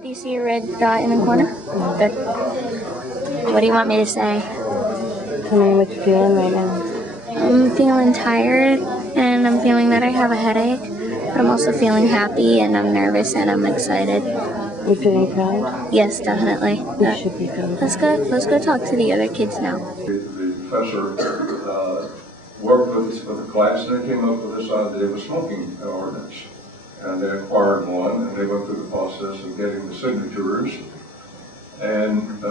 Do you see a red dot in the corner? Good. What do you want me to say? Tell me what you're feeling right now. I'm feeling tired, and I'm feeling that I have a headache, but I'm also feeling happy, and I'm nervous, and I'm excited. You feeling proud? Yes, definitely. You should be feeling proud. Let's go talk to the other kids now. The professor worked with the class, and they came up with this idea of a smoking ordinance. And they acquired one, and they went through the process of getting the signatures. And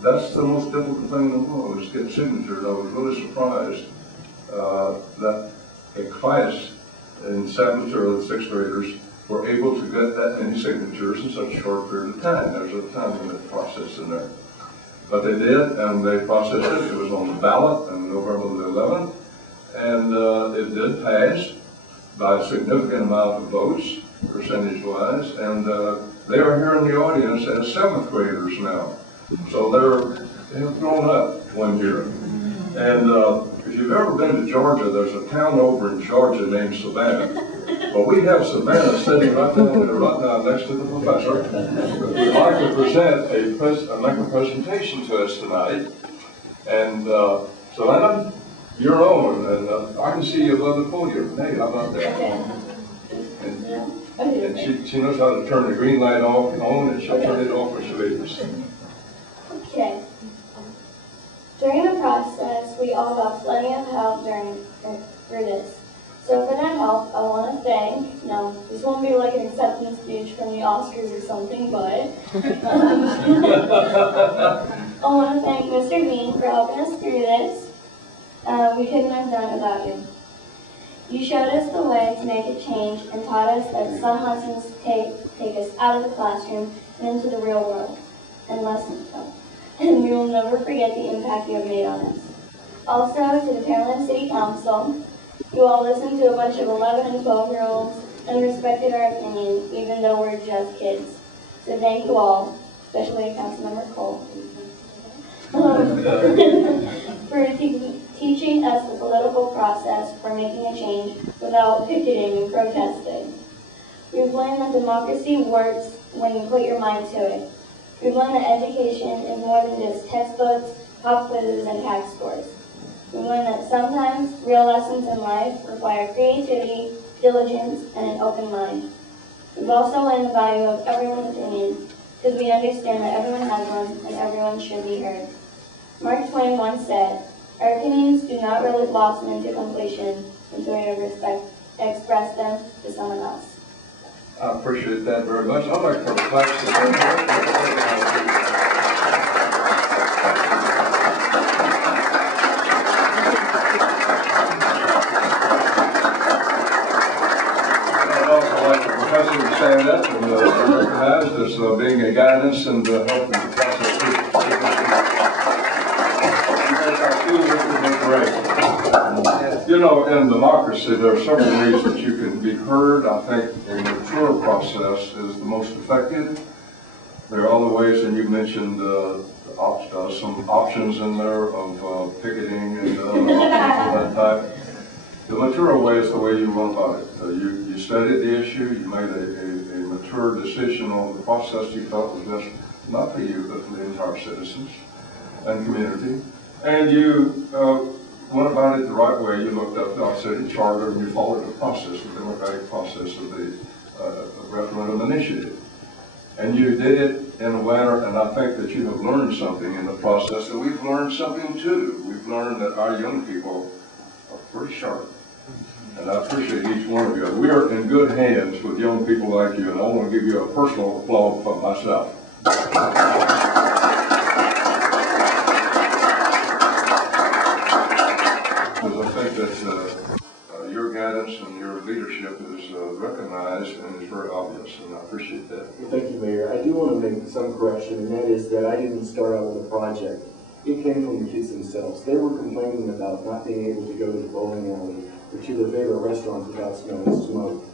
that's the most difficult thing in the world, is to get signatures. I was really surprised that a class in 7th or 6th graders were able to get that many signatures in such a short period of time. There's a time limit process in there. But they did, and they processed it. It was on the ballot on November the 11th, and it did pass by a significant amount of votes, percentage-wise, and they are here in the audience as 7th graders now. So they've grown up 1 year. And if you've ever been to Georgia, there's a town over in Georgia named Savannah. Well, we have Savannah sitting right down there, right now next to the professor. We'd like to present make a presentation to us tonight. And Savannah, you're on, and I can see you above the podium. Hey, how about that? And she knows how to turn the green light off and on, and she'll turn it off when she leaves. Okay. During the process, we all got plenty of help through this. So for that help, I want to thank, no, this won't be like an acceptance speech from the Oscars or something, but I want to thank Mr. Bean for helping us through this. We couldn't have done it without you. You showed us the way to make a change and taught us that some lessons take us out of the classroom and into the real world. And we will never forget the impact you have made on us. Also, to the Pearland City Council, you all listened to a bunch of 11 and 12-year-olds and respected our opinion, even though we're just kids. So thank you all, especially Councilmember Cole, for teaching us the political process for making a change without picketing and protesting. We've learned that democracy works when you put your mind to it. We've learned that education is more than just textbooks, pop quizzes, and tax scores. We've learned that sometimes real lessons in life require creativity, diligence, and an open mind. We've also learned the value of everyone's opinion, because we understand that everyone has one and everyone should be heard. Mark Twain once said, "Our opinions do not really blossom into completion until we have express them to someone else." I appreciate that very much. I'd like to reflect. To stand up and recognized as being a guidance and helping the process. Great. You know, in democracy, there are several ways that you can be heard. I think a mature process is the most effective. There are other ways, and you mentioned some options in there of picketing and that type. The mature way is the way you went about it. You studied the issue, you made a mature decision on the process you felt was best, not for you, but for the entire citizens and community. And you went about it the right way. You looked up our city charter and you followed the process, the democratic process of the referendum initiative. And you did it in a manner, and I think that you have learned something in the process, and we've learned something too. We've learned that our young people are pretty sharp. And I appreciate each one of you. We are in good hands with young people like you, and I want to give you a personal applause for myself. Because I think that your guidance and your leadership is recognized and is very obvious, and I appreciate that. Well, thank you, Mayor. I do want to make some correction, and that is that I didn't start out with a project. It came from the kids themselves. They were complaining about not being able to go to the bowling alley or to their favorite restaurants without smelling smoke.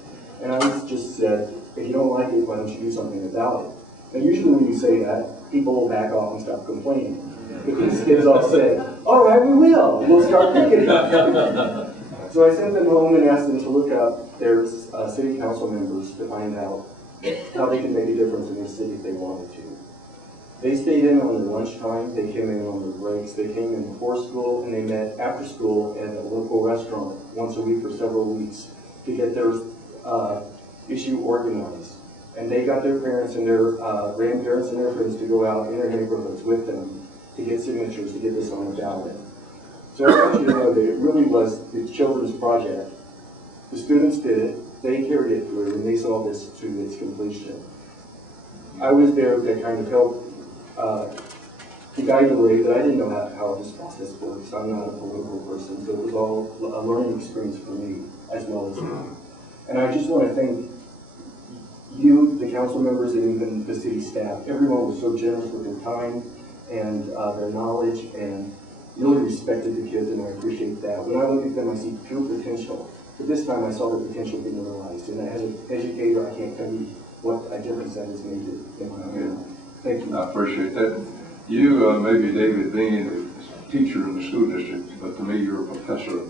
And I just said, if you don't like it, why don't you do something about it? Now usually when you say that, people will back off and stop complaining. But these kids all said, all right, we will. We'll start picketing. So I sent them home and asked them to look up their city council members to find out how they could make a difference in their city if they wanted to. They stayed in on their lunchtime, they came in on their breaks, they came in before school, and they met after school at a local restaurant once a week for several weeks to get their issue organized. And they got their parents and their grandparents and their friends to go out in their neighborhoods with them to get signatures to get this on the ballot. So I want you to know that it really was the children's project. The students did it, they carried it through, and they saw this to its completion. I was there to kind of help to guide the way, but I didn't know how this process works. I'm not a political person, so it was all a learning experience for me as well as them. And I just want to thank you, the council members, and even the city staff. Everyone was so generous with their time and their knowledge, and really respected the kids, and I appreciate that. When I look at them, I see pure potential. But this time I saw the potential being realized, and as an educator, I can't tell you what a difference that has made in my life. Thank you. I appreciate that. You, maybe David, being a teacher in the school district, but to me you're a professor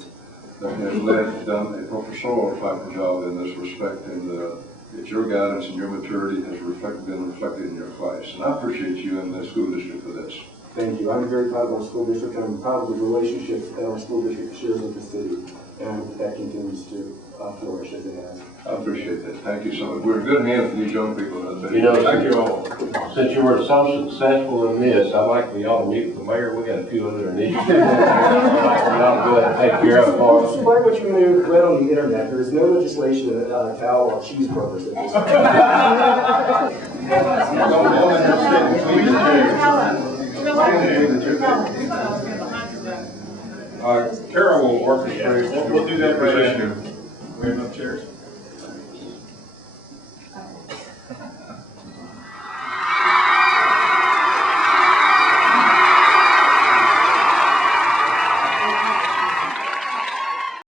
that has done a professorial type of job in this respect, and that your guidance and your maturity has been reflected in your class. And I appreciate you in the school district for this. Thank you. I'm very proud of our school district, and I'm proud of the relationships that our school district shares with the city, and I hope that continues to flourish as it has. I appreciate that. Thank you so much. We're a good hand for these young people. You know, thank you all. Since you were so successful in this, I'd like for y'all to meet with the mayor. We got a few other initiatives. I'd like for y'all to go ahead and take care of for us. Despite what you may have read on the internet, there is no legislation to outlaw cheeseburgers at this Carol will orchestrate. We'll do that right position.